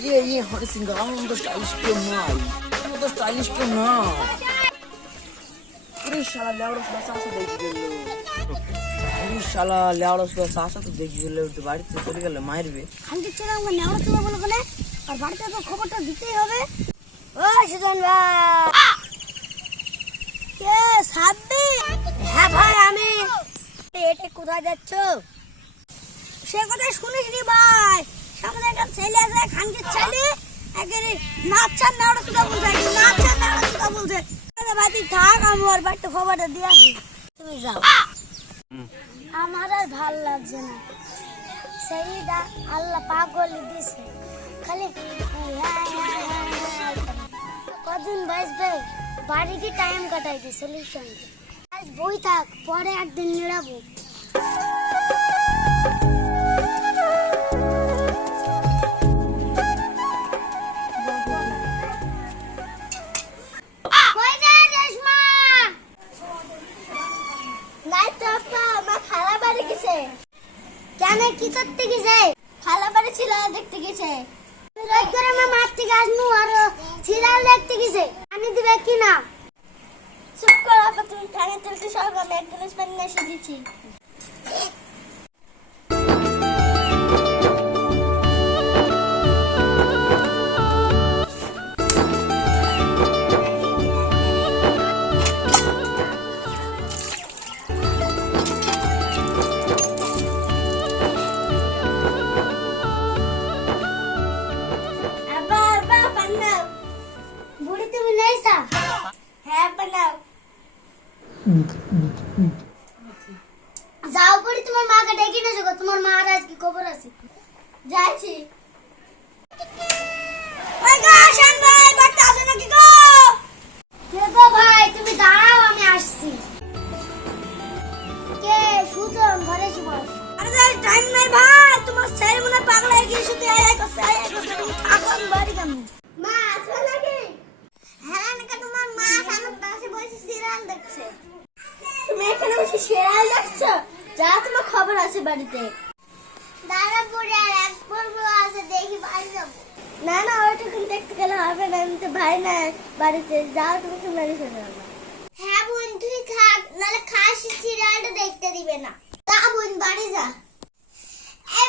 ইয়ে ইয়ে বাড়িতে মারবে আমাকে আর বাড়িতে খবরটা দিতেই হবে হ্যাঁ ভাই আমি কোথায় যাচ্ছ সে কথা শুনিস নি ভাই আছে খানকে ছেলে, একেবারে নাচার নেওয়া সুদা বলছে নাচার নেওয়া সুদা বলছে। ভাই থাক, আমি ওর খবরটা দিয়ে আসি। তুমি যাও। আমার আর ভালো লাগছে না। সেইটা আল্লাহ পাগল দিছে। খালি কদিন বাঁচবে বাড়ি কি টাইম কাটাইতে? সলিউশন আজ বই থাক, পরে একদিন নিড়াবো কেন কি করতে গেছে? খালা বাড়ি ছিল দেখতে গেছে। রাত করে মা মাঠ থেকে আসনু আর সিরিয়াল দেখতে গেছে। পানি দিবে কি না? চুপ কর তুমি ঠানে তুলতে আমি এক গ্লাস পানি এসে দিচ্ছি। যাও পরে তোমার মাকে ডেকে যাব তোমার মা আজকে খবর আছে। যাচ্ছি। সিরিয়াল তুমি এখানে বসে সিরিয়াল দেখছ? যা তোমার খবর আছে বাড়িতে। দাদা পড়ে আর এক পর্ব আছে দেখি বাড়ি যাব। না না ওইটুকুন দেখতে গেলে হবে না আমি তো ভাই না বাড়িতে। যাও তুমি তো বাড়ি চলে হ্যাঁ বোন তুই থাক নাহলে খাস সিরিয়ালটা দেখতে দিবে না। তা বোন বাড়ি যা। এই